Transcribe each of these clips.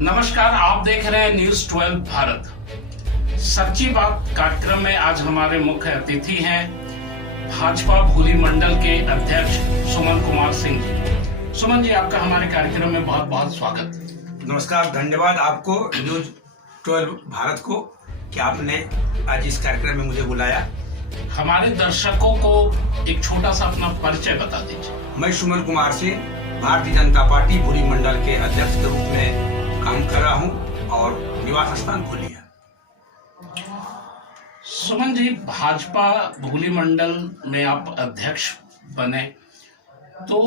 नमस्कार, आप देख रहे हैं न्यूज 12 भारत। सच्ची बात कार्यक्रम में आज हमारे मुख्य अतिथि हैं भाजपा भूली मंडल के अध्यक्ष सुमन कुमार सिंह जी। सुमन जी, आपका हमारे कार्यक्रम में बहुत बहुत स्वागत। नमस्कार, धन्यवाद आपको न्यूज 12 भारत को कि आपने आज इस कार्यक्रम में मुझे बुलाया। हमारे दर्शकों को एक छोटा सा अपना परिचय बता दीजिए। मैं सुमन कुमार सिंह भारतीय जनता पार्टी भूली मंडल के अध्यक्ष के रूप में काम कर रहा हूं और निवास स्थान भूली है। सुमन जी, भाजपा भूली मंडल में आप अध्यक्ष बने, तो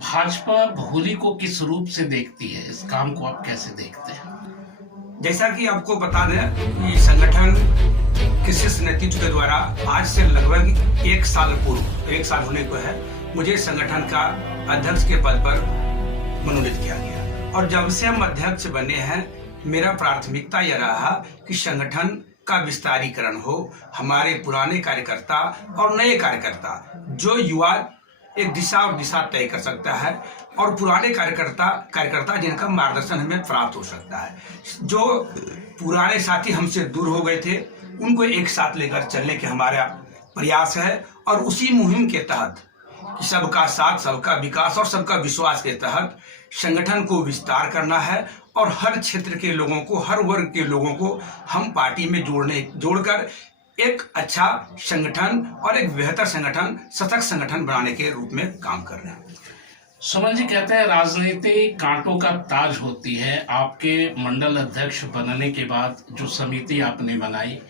भाजपा भूली को किस रूप से देखती है? इस काम को आप कैसे देखते हैं? जैसा कि आपको बता दें कि संगठन के शीर्ष नेतृत्व के द्वारा आज से लगभग एक साल होने को है, मुझे संगठन का अध्यक्ष के पद पर मनोनीत किया गया। और जब से हम अध्यक्ष बने हैं, मेरा प्राथमिकता यह रहा कि संगठन का विस्तारीकरण हो। हमारे पुराने कार्यकर्ता और नए कार्यकर्ता, जो युवा एक दिशा और दिशा तय कर सकता है, और पुराने कार्यकर्ता जिनका मार्गदर्शन हमें प्राप्त हो सकता है। जो पुराने साथी हमसे दूर हो गए थे, उनको एक साथ लेकर चलने के हमारा प्रयास है। और उसी मुहिम के तहत सबका साथ, सबका विकास और सबका विश्वास के तहत संगठन को विस्तार करना है और हर क्षेत्र के लोगों को, हर वर्ग के लोगों को हम पार्टी में जोड़कर एक अच्छा संगठन और एक बेहतर संगठन, सशक्त संगठन बनाने के रूप में काम कर रहे हैं। सुमन जी, कहते हैं राजनीति कांटों का ताज होती है। आपके मंडल अध्यक्ष बनने के बाद जो समिति आपने बनाई,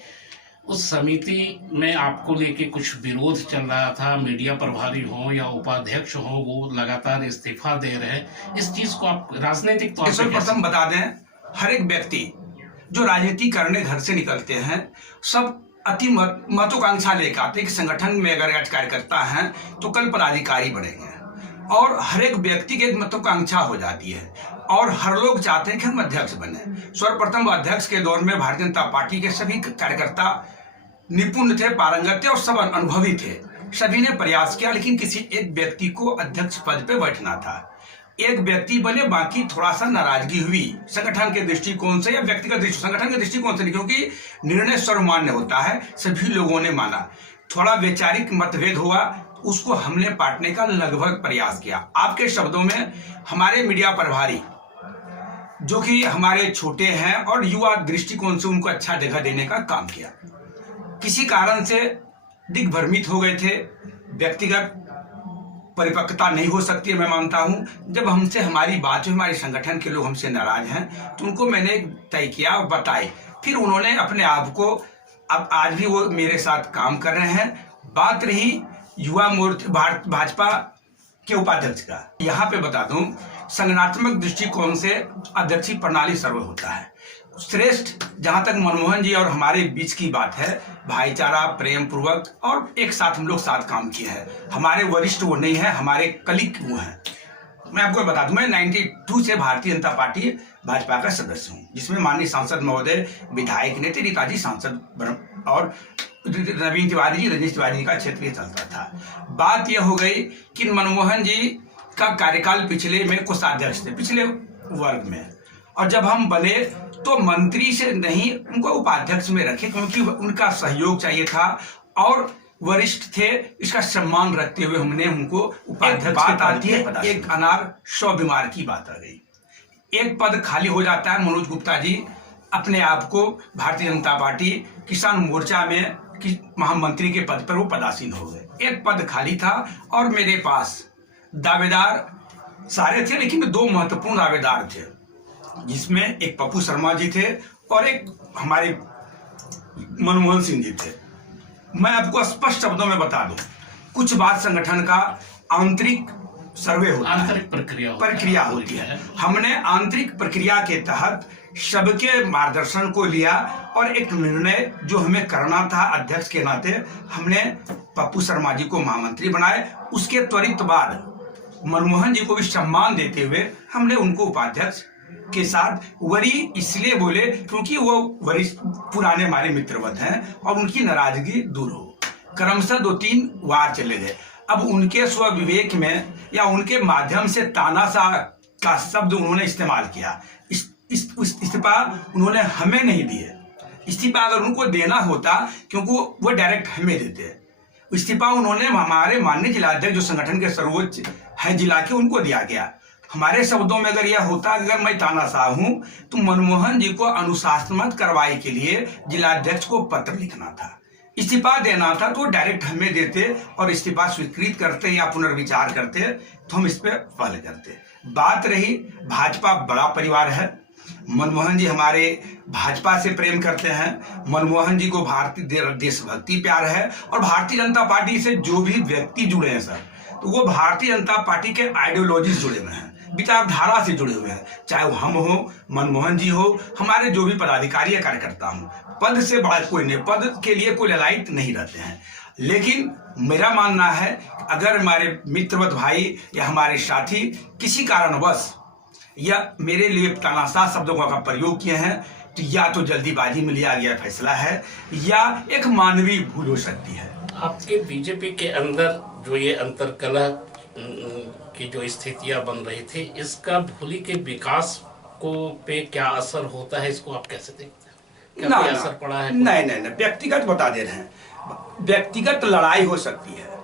उस समिति में आपको लेके कुछ विरोध चल रहा था। मीडिया प्रभारी हो या उपाध्यक्ष हो, वो लगातार इस्तीफा दे रहे हैं। इस चीज को आप राजनीतिक तौर पर प्रथम बता दें, हर एक व्यक्ति जो राजनीति करने घर से निकलते हैं, सब अति महत्वाकांक्षा लेकर आते हैं कि संगठन में अगर आज कार्यकर्ता हैं तो कल पदाधिकारी बनेंगे। और हर एक व्यक्ति की एक महत्वाकांक्षा हो जाती है और हर लोग चाहते हैं कि हम अध्यक्ष बने। सर्वप्रथम अध्यक्ष के दौर में भारतीय जनता पार्टी के सभी कार्यकर्ता निपुण थे, पारंगत थे और सब अनुभवी थे। सभी ने प्रयास किया, लेकिन किसी एक व्यक्ति को अध्यक्ष पद पे बैठना था। एक व्यक्ति बने, बाकी थोड़ा सा नाराजगी हुई संगठन के दृष्टिकोण से या व्यक्तिगत संगठन के दृष्टिकोण से नहीं, क्योंकि निर्णय सर्वमान्य होता है। सभी लोगों ने माना, थोड़ा वैचारिक मतभेद हुआ, उसको हमने बांटने का लगभग प्रयास किया। आपके शब्दों में, हमारे मीडिया प्रभारी जो कि हमारे छोटे हैं और युवा दृष्टिकोण से उनको अच्छा जगह देने का काम किया, किसी कारण से दिग्भ्रमित हो गए थे। व्यक्तिगत परिपक्वता नहीं हो सकती है, मैं मानता हूं। जब हमसे हमारी बात हुई, हमारे संगठन के लोग हमसे नाराज हैं, तो उनको मैंने तय किया और बताई। फिर उन्होंने अपने आप को, अब आज भी वो मेरे साथ काम कर रहे हैं। बात रही युवा मोर्चा भाजपा के उपाध्यक्ष का, यहाँ पे बता दूं, संगठनात्मक दृष्टिकोण से अध्यक्षीय प्रणाली सर्व होता है श्रेष्ठ। जहां तक मनमोहन जी और हमारे बीच की बात है, भाईचारा, प्रेम पूर्वक और एक साथ हम लोग साथ काम किए हैं। हमारे वरिष्ठ वो नहीं है, हमारे कलीग वो हैं। मैं आपको बता दूं, मैं 92 से भारतीय जनता पार्टी भाजपा का सदस्य हूं, जिसमें माननीय सांसद महोदय, विधायक नेता नेताजी सांसद और नवीन तिवारी जी, रजनीश तिवारी जी का क्षेत्रीय चलता था। बात यह हो गई कि मनमोहन जी का कार्यकाल पिछले में कोषाध्यक्ष थे, पिछले वर्ग में, और जब हम बने तो मंत्री से नहीं, उनको उपाध्यक्ष में रखे, क्योंकि उनका सहयोग चाहिए था और वरिष्ठ थे। इसका सम्मान रखते हुए हमने उनको उपाध्यक्ष। बात आती है, एक अनार 100 बीमार की बात आ गई। एक पद खाली हो जाता है। मनोज गुप्ता जी अपने आप को भारतीय जनता पार्टी किसान मोर्चा में महामंत्री के पद पर वो पदासीन हो गए। एक पद खाली था और मेरे पास दावेदार सारे थे, लेकिन 2 महत्वपूर्ण दावेदार थे, जिसमें एक पप्पू शर्मा जी थे और एक हमारे मनमोहन सिंह जी थे। मैं आपको स्पष्ट शब्दों में बता दूं, कुछ बात संगठन का आंतरिक सर्वे होता है, आंतरिक प्रक्रिया होती है। हमने आंतरिक प्रक्रिया के तहत सबके मार्गदर्शन को लिया और एक निर्णय जो हमें करना था अध्यक्ष के नाते, हमने पप्पू शर्मा जी को महामंत्री बनाए। उसके त्वरित बाद मनमोहन जी को भी सम्मान देते हुए हमने उनको उपाध्यक्ष के साथ, वरी इसलिए बोले क्योंकि वो वरिष्ठ पुराने हमारे मित्रवत हैं और उनकी नाराजगी दूर हो। क्रमशः 2-3 वार चले गए। अब उनके स्वविवेक में या उनके माध्यम से तानाशाह का शब्द उन्होंने इस्तेमाल किया। इस्तीफा उन्होंने हमें नहीं दिए। इस्तीफा अगर उनको देना होता, क्योंकि वो डायरेक्ट हमें देते, इस्तीफा उन्होंने हमारे माननीय जिलाध्यक्ष जो संगठन के सर्वोच्च है जिला के, उनको दिया गया। हमारे शब्दों में अगर यह होता, अगर मैं तानाशाह हूं, तो मनमोहन जी को अनुशासनात्मक कार्रवाई के लिए जिलाध्यक्ष को पत्र लिखना था, इस्तीफा देना था, तो डायरेक्ट हमें देते और इस्तीफा स्वीकृत करते या पुनर्विचार करते, तो हम इस पर पहल करते। बात रही भाजपा बड़ा परिवार है, मनमोहन जी हमारे भाजपा से प्रेम करते हैं, मनमोहन जी को भारतीय देशभक्ति प्यार है, और भारतीय जनता पार्टी से जो भी व्यक्ति जुड़े हैं सर, तो वो भारतीय जनता पार्टी के आइडियोलॉजी से जुड़े हुए हैं, विचारधारा से जुड़े हुए हैं, चाहे वो हम हो, मनमोहन जी हो, हमारे जो भी पदाधिकारी या कार्यकर्ता हो। पद से बड़ा कोई नहीं, पद के लिए कोई ललायत नहीं रहते हैं। लेकिन मेरा मानना है अगर हमारे मित्रवत भाई या हमारे साथी किसी कारणवश या मेरे लिए तानाशाह शब्दों का प्रयोग किए हैं, तो या तो जल्दीबाजी में लिया गया फैसला है या एक मानवीय भूल हो सकती है। आपके बीजेपी के अंदर जो ये अंतर्कलह की जो स्थितियां बन रही थी, इसका भोली के विकास को पे क्या असर होता है, इसको आप कैसे देखते हैं? क्या कोई असर पड़ा है? नहीं, व्यक्तिगत बता दे रहे हैं, व्यक्तिगत लड़ाई हो सकती है।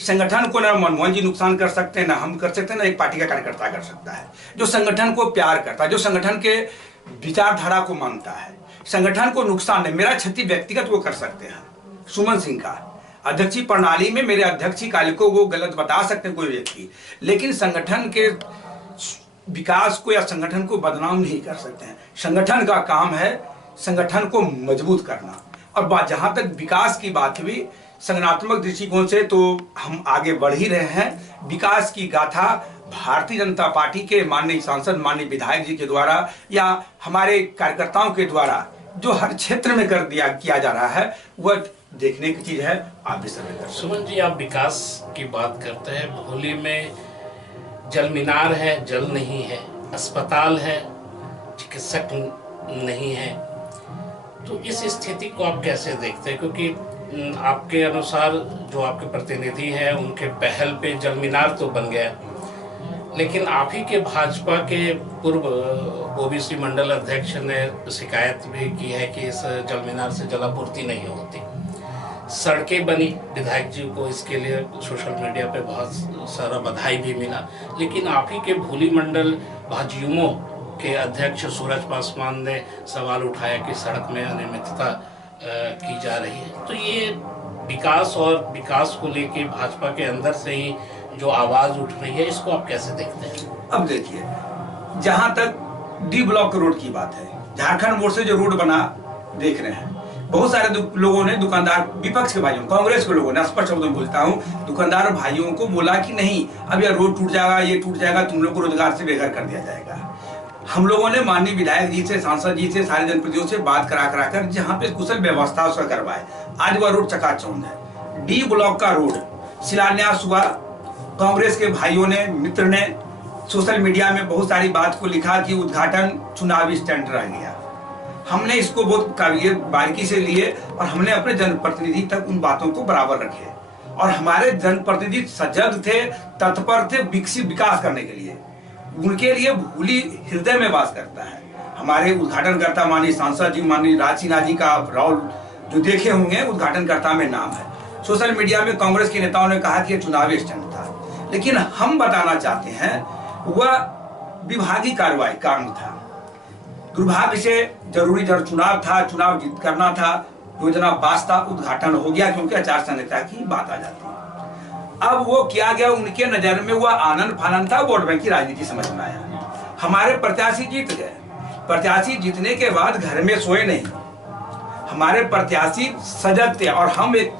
संगठन को ना मनमोहन जी नुकसान कर सकते हैं, ना हम कर सकते हैं, ना एक पार्टी का कार्यकर्ता कर सकता है। जो संगठन को प्यार करता है, जो संगठन के विचारधारा को मानता है, संगठन को नुकसान नहीं, मेरा क्षति व्यक्तिगत वो कर सकते हैं। सुमन सिंह का अध्यक्षीय प्रणाली में मेरे अध्यक्षीय कार्य को वो गलत बता सकते हैं कोई व्यक्ति, लेकिन संगठन के विकास को या संगठन को बदनाम नहीं कर सकते हैं। संगठन का काम है संगठन को मजबूत करना। और जहां तक विकास की बात हुई, संगठनात्मक दृष्टिकोण से तो हम आगे बढ़ ही रहे हैं। विकास की गाथा भारतीय जनता पार्टी के माननीय सांसद, माननीय विधायक जी के द्वारा या हमारे कार्यकर्ताओं के द्वारा जो हर क्षेत्र में किया जा रहा है, वह देखने की चीज है। आप भी सर्वे कर। सुमन जी, आप विकास की बात करते हैं, भोली में जल मीनार है, जल नहीं है, अस्पताल है, चिकित्सक नहीं है, तो इस स्थिति को आप कैसे देखते हैं? क्योंकि आपके अनुसार जो आपके प्रतिनिधि हैं उनके पहल पे जल मीनार तो बन गया, लेकिन आप ही के भाजपा के पूर्व ओबीसी मंडल अध्यक्ष ने शिकायत भी की है कि इस जल मीनार से जलापूर्ति नहीं होती। सड़कें बनी, विधायक जी को इसके लिए सोशल मीडिया पे बहुत सारा बधाई भी मिला, लेकिन आप ही के भोली मंडल भाजयुमो के अध्यक्ष सूरज पासवान ने सवाल उठाया कि सड़क में अनियमितता की जा रही है। तो ये विकास और विकास को लेके भाजपा के अंदर से ही जो आवाज उठ रही है, इसको आप कैसे देखते हैं? अब देखिए, जहां तक डी ब्लॉक रोड की बात है, झारखंड मोड़ से जो रोड बना देख रहे हैं, बहुत सारे लोगों ने, दुकानदार, विपक्ष के भाइयों, कांग्रेस के लोगों ने, स्पष्ट शब्दों में बोलता हूं, दुकानदार भाइयों को बोला कि नहीं, अब यह रोड टूट जाएगा, ये टूट जाएगा, तुम लोग को रोजगार से बेघर कर दिया जाएगा। हम लोगों ने माननीय विधायक जी से, सांसद जी से, सारे जनप्रतिनिधियों से बात करा कर जहां पे कुशल व्यवस्था उसका करवाए, आज वह रोड चकाचौंध है। डी ब्लॉक का रोड शिलान्यास हुआ, कांग्रेस के भाइयों ने, मित्र ने सोशल मीडिया में बहुत सारी बात को लिखा कि उद्घाटन चुनावी स्टंट रह गया। हमने इसको बहुत बारीकी से लिए और हमने अपने जनप्रतिनिधि तक उन बातों को बराबर रखे, और हमारे जनप्रतिनिधि सजग थे, तत्पर थे विकास करने के लिए। उनके लिए भोली हृदय में वास करता है। हमारे उद्घाटनकर्ता माननीय सांसद जी, माननीय राज सिन्हा जी का राउल जो देखे होंगे, उद्घाटनकर्ता में नाम है। सोशल मीडिया में कांग्रेस के नेताओं ने कहा कि यह चुनावी स्टंट था, लेकिन हम बताना चाहते हैं वह विभागीय कार्रवाई कारण था। दुर्भाग्य से जरूरी चुनाव था, चुनाव जीत करना था, योजना पास था, उद्घाटन हो गया क्योंकि आचार संहिता की बात आ जाती है। अब वो किया गया, उनके नजर में वह आनंद फानंद था, वोट बैंक की राजनीति समझ में आया। हमारे प्रत्याशी जीत गए, प्रत्याशी जीतने के बाद घर में सोए नहीं, हमारे प्रत्याशी सजग थे, और हम एक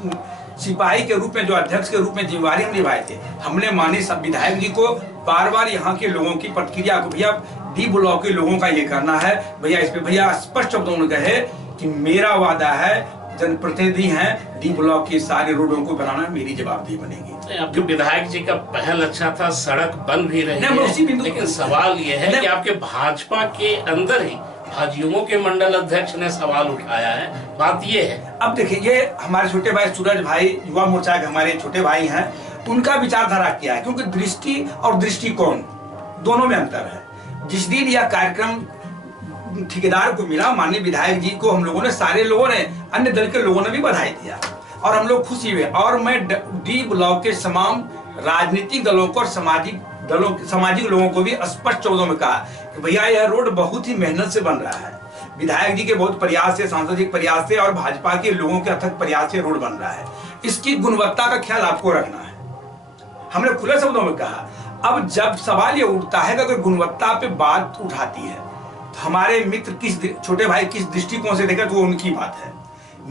सिपाही के रूप में, जो अध्यक्ष के रूप में जिम्मेवारी निभाए थे, हमने माननीय विधायक जी को बार बार यहाँ के लोगों की प्रतिक्रिया को, भैया डी ब्लॉक के लोगों का ये करना है, भैया इस पे, भैया स्पष्ट शब्दों में कहे कि मेरा वादा है, जनप्रतिनिधि हैं, डी ब्लॉक के सारे रोडों को बनाना मेरी जवाबदेही बनेगी। आपके विधायक जी का पहल अच्छा था, सड़क बन भी रही है, लेकिन सवाल ये है कि आपके भाजपा के अंदर ही भाजयुमो के मंडल अध्यक्ष ने सवाल उठाया है। बात ये है, अब देखिए, ये हमारे छोटे भाई सूरज भाई, युवा मोर्चा के हमारे छोटे भाई हैं, उनका विचारधारा क्या है, क्योंकि दृष्टि और दृष्टिकोण दोनों में अंतर है। जिस दिन यह कार्यक्रम ठेकेदार को मिला, माननीय विधायक जी को हम लोगों ने, सारे लोगों ने, अन्य दल के लोगों ने भी बधाई दिया और हम लोग खुशी हुए। और मैं डी ब्लॉक के तमाम राजनीतिक दलों को और सामाजिक लोगों को भी स्पष्ट शब्दों में कहा कि भैया यह रोड बहुत ही मेहनत से बन रहा है, विधायक जी के बहुत प्रयास से, सांसद जी के प्रयास से और भाजपा के लोगों के अथक प्रयास से रोड बन रहा है। इसकी गुणवत्ता का ख्याल आपको रखना है, हमने खुले शब्दों में कहा। अब जब सवाल ये उठता है कि अगर गुणवत्ता पे बात उठाती है तो हमारे मित्र छोटे भाई किस दृष्टिकोण से देखें तो वो उनकी बात है।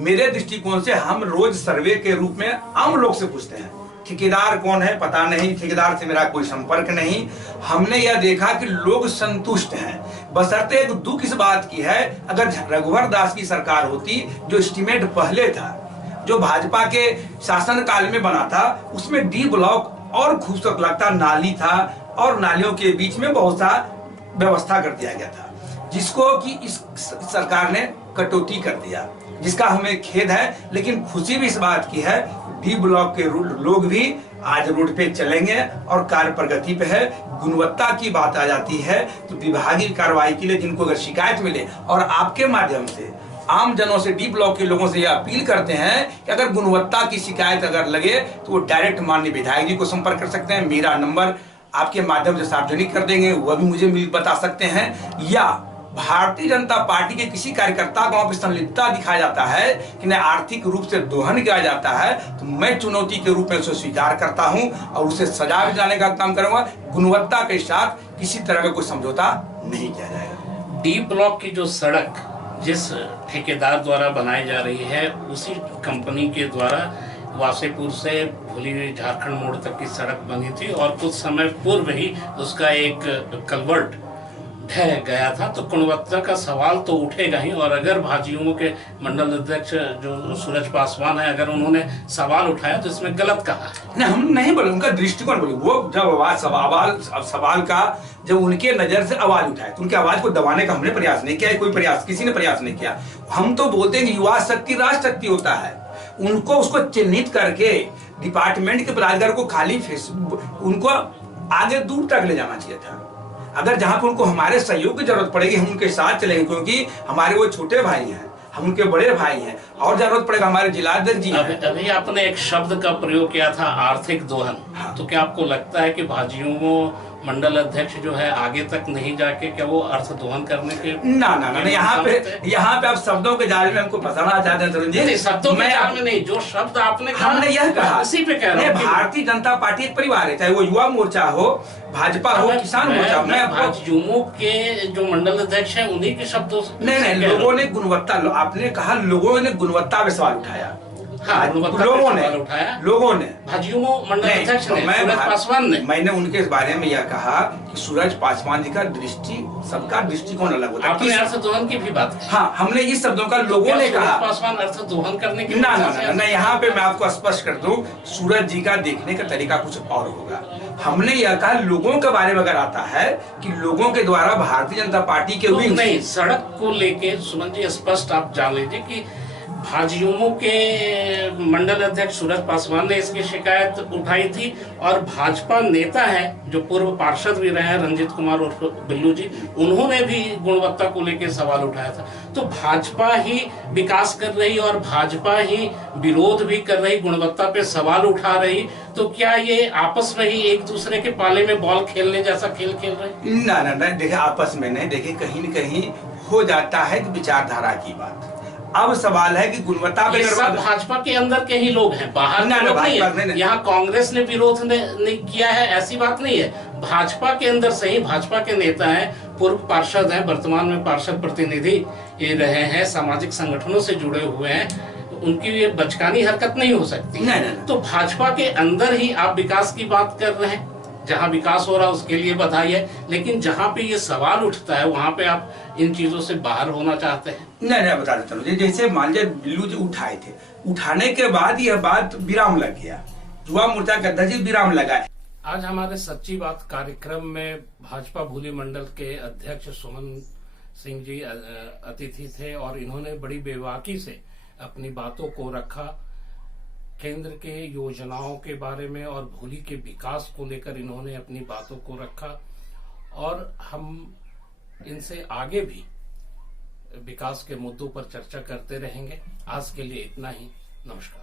मेरे दृष्टिकोण से हम रोज सर्वे के रूप में आम लोग से पूछते हैं ठेकेदार कौन है, पता नहीं, ठेकेदार से मेरा कोई संपर्क नहीं। हमने यह देखा कि लोग संतुष्ट हैं, बशर्ते एक दुख इस बात की है, अगर रघुवर दास की सरकार होती, जो एस्टीमेट पहले था, जो भाजपा के शासनकाल में बना था, उसमें डी ब्लॉक और खूबसूरत लगता, नाली था और नालियों के बीच में बहुत सा व्यवस्था कर दिया गया था, जिसको कि इस सरकार ने कटौती कर दिया, जिसका हमें खेद है। लेकिन खुशी भी इस बात की है डी ब्लॉक के लोग भी आज रोड पे चलेंगे और कार्य प्रगति पे है। गुणवत्ता की बात आ जाती है तो विभागीय कार्रवाई के लिए जिनको अगर शिकायत मिले, और आपके माध्यम से आम जनों से, डी ब्लॉक के लोगों से यह अपील करते हैं कि अगर गुणवत्ता की शिकायत अगर लगे तो वो डायरेक्ट माननीय विधायक जी को संपर्क कर सकते हैं। मेरा नंबर आपके माध्यम से सार्वजनिक कर देंगे, वह भी मुझे बता सकते हैं। या भारतीय जनता पार्टी के किसी कार्यकर्ता को वहां पर संलिप्तता दिखाया जाता है कि न आर्थिक रूप से दोहन किया जाता है, तो मैं चुनौती के रूप में उसे स्वीकार करता हूं और उसे सजा भी दिलाने का काम करूंगा। गुणवत्ता के साथ किसी तरह का कोई समझौता नहीं किया जाएगा। डी ब्लॉक की जो सड़क जिस ठेकेदार द्वारा बनाई जा रही है, उसी कंपनी के द्वारा वासेपुर से भूली झारखंड मोड़ तक की सड़क बनी थी और कुछ समय पूर्व ही उसका एक कलवर्ट ढह गया था। तो गुणवत्ता का सवाल तो उठेगा ही। और अगर भाजयुमो के मंडल अध्यक्ष जो सूरज पासवान है, अगर उन्होंने सवाल उठाया तो इसमें गलत कहा है। नहीं, हम नहीं बोले, उनका दृष्टिकोण बोले। वो जब सवाल का जब उनके नजर से आवाज उठाए तो उनकी आवाज को दबाने का हमने प्रयास नहीं किया, किसी ने प्रयास नहीं किया। हम तो बोलते हैं कि युवा शक्ति राष्ट्र शक्ति होता है, उनको उसको चिन्हित करके डिपार्टमेंट के पदाधिकारी को खाली उनको आगे दूर तक ले जाना चाहिए था। अगर जहां पर उनको हमारे सहयोग की जरूरत पड़ेगी हम उनके साथ चलेंगे, क्योंकि हमारे वो छोटे भाई हैं, हम उनके बड़े भाई हैं, और जरूरत पड़ेगा हमारे जिलाध्यक्ष जी। अभी आपने एक शब्द का प्रयोग किया था, आर्थिक दोहन। हाँ। तो क्या आपको लगता है कि भाजयुमो मंडल अध्यक्ष जो है आगे तक नहीं जाके क्या वो अर्थ दोहन करने के ना यहाँ पे आप शब्दों के जाल में हमको फंसाना चाहते हैं तरुण जी। शब्दों के जाल में नहीं, जो शब्द आपने हमने यह कहा, उसी पे कह रहा हूं। भारतीय जनता पार्टी एक परिवार है, चाहे वो युवा मोर्चा हो, भाजपा हो, किसान मोर्चा हो। मैं भाजयुमो के जो मंडल अध्यक्ष हैं उन्हीं के शब्दों से नहीं, लोगों ने गुणवत्ता, आपने कहा लोगों ने गुणवत्ता पे सवाल उठाया। हाँ, लोगों ने भाजयुमो मंडल अध्यक्ष ने, सूरज पासवान ने, मैंने उनके बारे में यह कहा कि सूरज पासवान जी का सबका दृष्टिकोण अलग होता है। आपने अर्थ दोहन की भी बात की। हाँ, हमने इस शब्दों का लोगों ने कहा। पासवान अर्थ दोहन करने की ना, यहाँ पे मैं आपको स्पष्ट कर दूं, सूरज जी का देखने का तरीका कुछ और होगा। हमने यह कहा लोगों के बारे में अगर आता है कि लोगों के द्वारा भारतीय जनता पार्टी के विंग नहीं, सड़क को लेके सुमन जी स्पष्ट आप जान लीजिए कि भाजयुमो के मंडल अध्यक्ष सूरज पासवान ने इसकी शिकायत उठाई थी और भाजपा नेता है जो पूर्व पार्षद भी रहे हैं रंजीत कुमार उर्फ बिल्लू जी, उन्होंने भी गुणवत्ता को लेकर सवाल उठाया था। तो भाजपा ही विकास कर रही और भाजपा ही विरोध भी कर रही, गुणवत्ता पे सवाल उठा रही, तो क्या ये आपस में ही एक दूसरे के पाले में बॉल खेलने जैसा खेल खेल रहे? ना, देखिए आपस में नहीं, देखिए कहीं न कहीं हो जाता है विचारधारा की बात। अब सवाल है कि गुणवत्ता पे सब भाजपा के अंदर के ही लोग हैं, बाहर के लोग नहीं है। यहाँ कांग्रेस ने विरोध नहीं किया है, ऐसी बात नहीं है। भाजपा के अंदर से ही भाजपा के नेता हैं, पूर्व पार्षद हैं, वर्तमान में पार्षद प्रतिनिधि ये रहे हैं, सामाजिक संगठनों से जुड़े हुए हैं, उनकी ये बचकानी हरकत नहीं हो सकती। नहीं। तो भाजपा के अंदर ही आप विकास की बात कर रहे हैं, जहां विकास हो रहा है उसके लिए बधाई है, लेकिन जहां पे ये सवाल उठता है वहां पे आप इन चीजों से बाहर होना चाहते हैं। नहीं, बता देता हूँ। जैसे मान लीजिए बिल्लू जी उठाए थे, उठाने के बाद यह बात विराम लग गया, युवा मोर्चा के अध्यक्ष विराम लगा। आज हमारे सच्ची बात कार्यक्रम में भाजपा भूली मंडल के अध्यक्ष सुमन सिंह जी अतिथि थे और इन्होंने बड़ी बेबाकी से अपनी बातों को रखा। केंद्र के योजनाओं के बारे में और भूली के विकास को लेकर इन्होंने अपनी बातों को रखा और हम इनसे आगे भी विकास के मुद्दों पर चर्चा करते रहेंगे। आज के लिए इतना ही। नमस्कार।